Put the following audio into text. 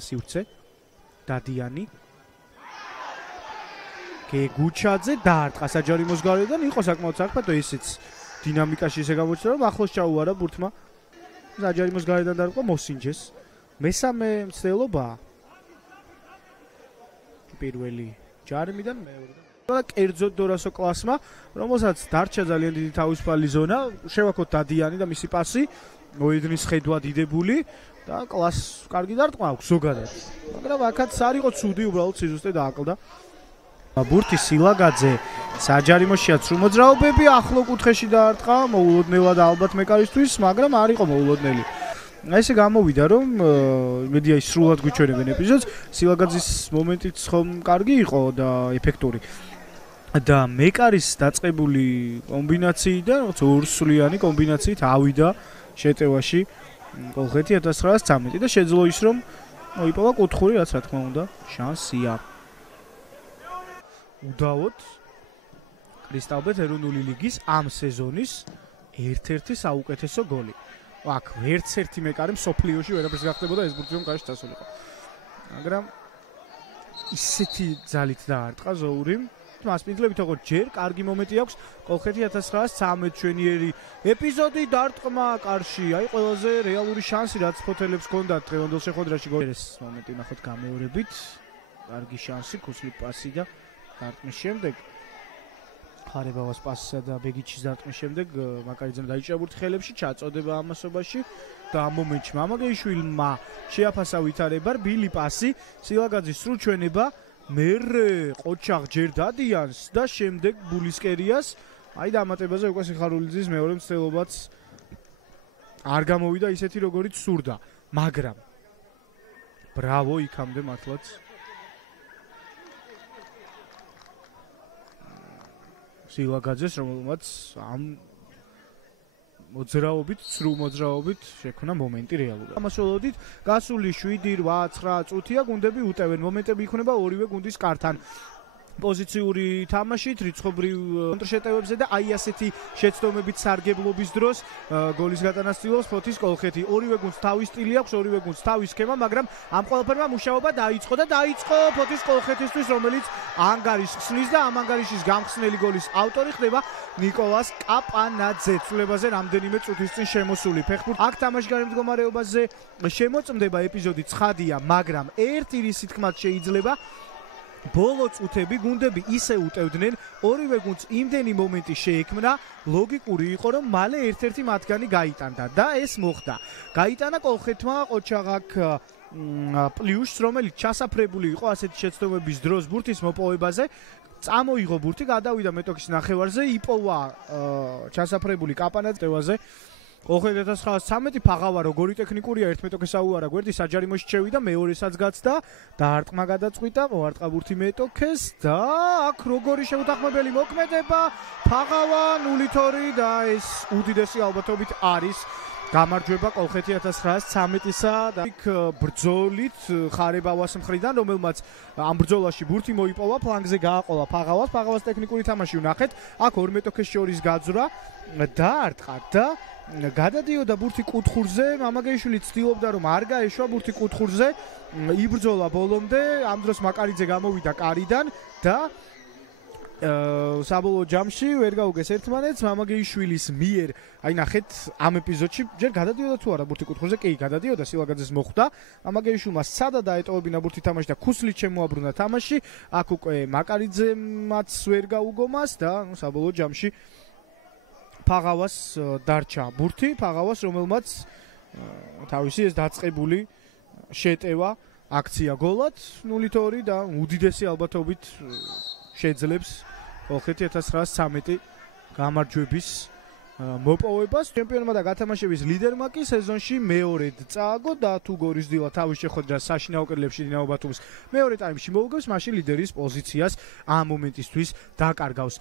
სივრცე დადიანი გეგუჩაძე დაარტყა საჯარიმოს გარედან იყო საკმაოდ საფრთხე ისიც დინამიკაში ისე გამოჩნდა რომ ახლოს ჩაუარა ბურთმა საჯარიმოს გარედან დაარტყა მოსინჯეს მესამე მცდელობა პირველი ჯარიმიდან მეორე კერძოდ დორასო კლასმა რომელსაც დარჩა ძალიან დიდი თავისუფალი ზონა შევაქოთ დადიანი და მისი პასი მოედნის ხედვა დიდებული და კლასს კარგი დარტყმა აქვს ზოგადად მაგრამ აქაც არ იყო ცუდი უბრალოდ სიზუსტე დააკლდა ბურთი სილაგაძე საჯარიმოშია სრულ მოძრაობები ახლო კუთხეში დაარტყა მოულოდნელად ალბათ მეკარისთვის მაგრამ არ იყო მოულოდნელი ესე გამოვიდა რომ მედია სრულად გვიჩვენებენ ეპიზოდს სილაგაძის მომენტიც ხომ კარგი იყო და ეფექტური და მეკარის დაწყებული კომბინაციიდან ორსვლიანი კომბინაციით ავიდა შეტევაში კოლხეთი 1913 და შეძლო ის რომ მოიპოვა კუთხური რაც რა თქმა უნდა შანსია უდავოდ კრისტალბეთ ეროვნული ლიგის ამ სეზონის ერთ-ერთი საუკეთესო გოლი აქ ერთ-ერთი მეკარი მსოფლიოში ვერაფერს გახდებოდა ეს ბურთი რომ კარში დასულიყო მაგრამ ისეთი ძალით დაარტყა ზოურიმ მასპინძლებით თქო ჯერ კარგი მომენტი აქვს კოლხეთი 1913 ჩვენიერი ეპიზოდი დარტყმა კარში აი ყველაზე რეალური შანსი რაც ფოთელებს ჰქონდათ დღევანდელ შეხვედრაში გოლის მომენტი ნახოთ გამეორებით კარგი შანსი ქუსლი პასი და დარტყმის შემდეგ ხარებავას პასისა და ბეგიჩის დარტყმის შემდეგ მაკარიძემ დაიჭრა ბურთი ხელებში ჩაწოდება ამასობაში და ამ მომენტში მამაგეიშვილმა შეაფასა ვითარება რბილი პასი სილაგაძის სრულ ჩვენება მერე ყოჩაღ ჯერ დადიანს და შემდეგ ბულისკერიას აი დამატებაზე უკვე სიხარულიძის მეორე მცდელობაც არ გამოვიდა ისეთი როგორიც სურდა მაგრამ ბრავო იქამდე მართლაც სილაგაძეს რომელმაც ამ მოძრაობით სრულ მოძრაობით შექმნა მომენტი რეალურად ამასოლოდით გასული 7-8 წუთია გუნდები უტევენ მომენტები იქნება ორივე გუნდის კართან პოზიციური თამაშით რიცხობრივ კონტრშეტევებზე და აი ასეთი შეცდომებით სარგებლობის დროს გოლის გატანას ცდილობს ფოთის კოლხეთი ორივე გუნდს თავის სტილი აქვს ორივე გუნდს თავის სქემა მაგრამ ამ ყველაფერმა მუშაობა დაიწყო და დაიწყო ფოთის კოლხეთისთვის რომელიც ანგარის ხსნის და ამ ანგარიშის გამხსნელი გოლის ავტორი ხდება ნიკოლას კაპანაძე ცვლილებაზე რამდენიმე წუთის წინ შემოსული ფეხბურთი აქ თამაშგარი მდგომარეობაზე შემოწმდება ეპიზოდი ცხადია მაგრამ ერთი რისი თქმაც შეიძლება ბოლო წუთები გუნდები ისე უტევდნენ ორივე გუნდს იმდენი მომენტი შეექმნა ლოგიკური იყო რომ მალე ერთ-ერთი მათგანი გაიტანდა და ეს მოხდა გაიტანა კოლხეთმა ყოჩაღაკ პლიუშს რომელიც ჩასაფრებული იყო ასეთი შეცდომების დროს ბურთის მოპოვებაზე წამოიღო ბურთი გადავიდა მეტოქის ნახევარზე იპოვა ჩასაფრებული კაპანაძეზე კოლხეთი 1913 ფაღავა როგორი ტექნიკურია ერთ მეტოქეს აუარა გვერდი საჯარიმოში შევიდა მეორესაც გაცდა დაარტყმა გადაწყვიტა მოარტყა ბურთი მეტოქეს და აქ როგორი შეუთანხმებელი მოქმედება ფაღავა 0-2 და ეს უდიდესი ალბათობით არის გამარჯვება კოლხეთი 1913-ისა და იქ ბრძოლით ხარებავას მხრიდან რომელმაც ამ ბრძოლაში ბურთი მოიპოვა ფლანგზე გააყოლა ფაღავას ტექნიკური თამაში ვნახეთ აქ ორ მეტოქეს შორის გაძვრა დაარტყა და გადადიოდა ბურთი კუთხურზე მამაგეიშვილი ცდილობდა რომ არ გაეშვა ბურთი კუთხურზე იბრძოლა ბოლომდე ამ დროს მაკარიძე გამოვიდა კარიდან და საბოლოო ჯამში ვერ გაუგეს ერთმანეთს მამაგეიშვილის მიერ აი ნახეთ ამ ეპიზოდში ჯერ გადადიოდა თუ არა ბურთი კუთხურზე კი გადადიოდა სილაგაძეს მოხვდა მამაგეიშვილმა სადა დაეტოვებინა ბურთი თამაში და ქუსლით შემოაბრუნა თამაში აქ უკვე მაკარიძემაც ვერ გაუგო მას და საბოლოო ჯამში ფაღავას დარჩა ბურთი ფაღავას რომელმაც თავისი ეს დაწყებული შეტევა აქცია გოლად 0-2 და უდიდესი ალბათობით შეძლებს კოლხეთი 1913 გამარჯვების მოპოვებას ჩემპიონმა და გათამაშების ლიდერმა კი სეზონში მეორედ წააგო და თუ გორის დილა თავის შეხვედრას საშინაო კედლებში დინამო ბათუმს მეორე ტაიმში მოუგებს მაშინ ლიდერის პოზიციას ამ მომენტისთვის დაკარგავს